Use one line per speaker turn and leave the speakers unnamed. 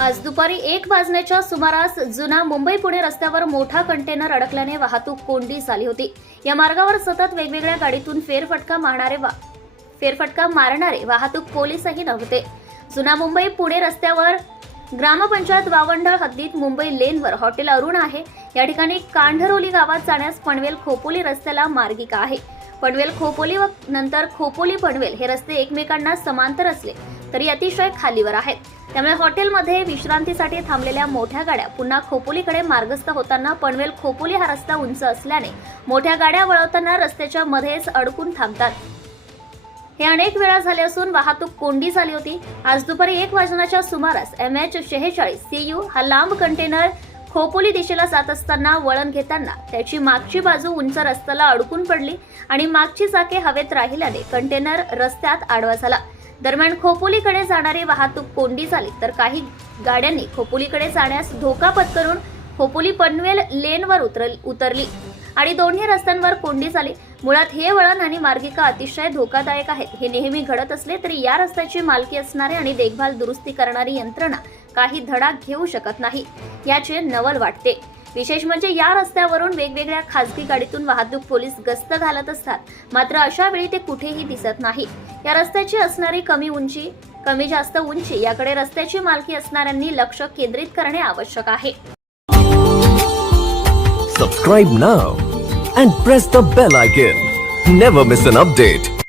आज दुपारी एक वाजण्याच्या सुमारास जुना मुंबई पुणे रस्त्यावर मोठा कंटेनर अडकल्याने वाहतूक कोंडी झाली होती. या मार्गावर सतत वेगवेगळ्या गाडीतून फेरफटका मारणारे वा फेरफटका मारणारे वाहतूक पोलीसही नव्हते. जुना मुंबई पुणे रस्त्यावर ग्रामपंचायत वावंडळ हद्दीत मुंबई लेनवर हॉटेल अरुण आहे. या ठिकाणी कांढरोली गावात जाण्यास पनवेल खोपोली रस्त्याला मार्गिका आहे. पनवेल खोपोली व नंतर खोपोली पनवेल हे रस्ते एकमेकांना समांतर असले तरी अतिशय खालीवर आहेत. त्यामुळे हॉटेलमध्ये विश्रांतीसाठी थांबलेल्या मोठ्या गाड्या पुन्हा खोपोलीकडे मार्गस्थ होताना पनवेल खोपोली हा रस्ता उंच असल्याने मोठ्या गाड्या वळवताना रस्त्याच्या मध्येच अडकून थांबतात. हे अनेक वेळा झाले असून वाहतूक कोंडी झाली होती. आज दुपारी एक वाजनाच्या सुमारास एम एच शेहेचाळीस सी यू हा लांब कंटेनर खोपोली दिशेला जात असताना वळण घेताना त्याची मागची बाजू उंच रस्त्याला अडकून पडली आणि मागची चाके हवेत राहिल्याने कंटेनर रस्त्यात आडवा झाला. दरम्यान खोपोलीकडे जाणारी वाहतूक कोंडी झाली तर काही गाड्यांनी खोपोलीकडे जाण्यास धोका पत्करून खोपोली पनवेल लेनवर उतर उतरली. आणि दोन्ही रस्त्यांवर कोंडी झाली. मुळात हे वळण आणि मार्गिका अतिशय धोकादायक आहेत. हे नेहमी घडत असले तरी या रस्त्याची मालकी असणारे आणि देखभाल दुरुस्ती करणारी यंत्रणा काही धडा घेऊ शकत नाही. याचे नवल वाटते. विशेष म्हणजे या रस्त्यावरून वेगवेगळ्या खासगी गाडीतून वाहतूक पोलीस गस्त घालत असतात. मात्र अशा वेळी ते कुठेही दिसत नाही. या रस्त्याची असणारी कमी उंची कमी जास्त उंची याकडे रस्त्याची मालकी असणाऱ्यांनी लक्ष केंद्रित करणे आवश्यक आहे.
Subscribe now and press the bell icon never miss an update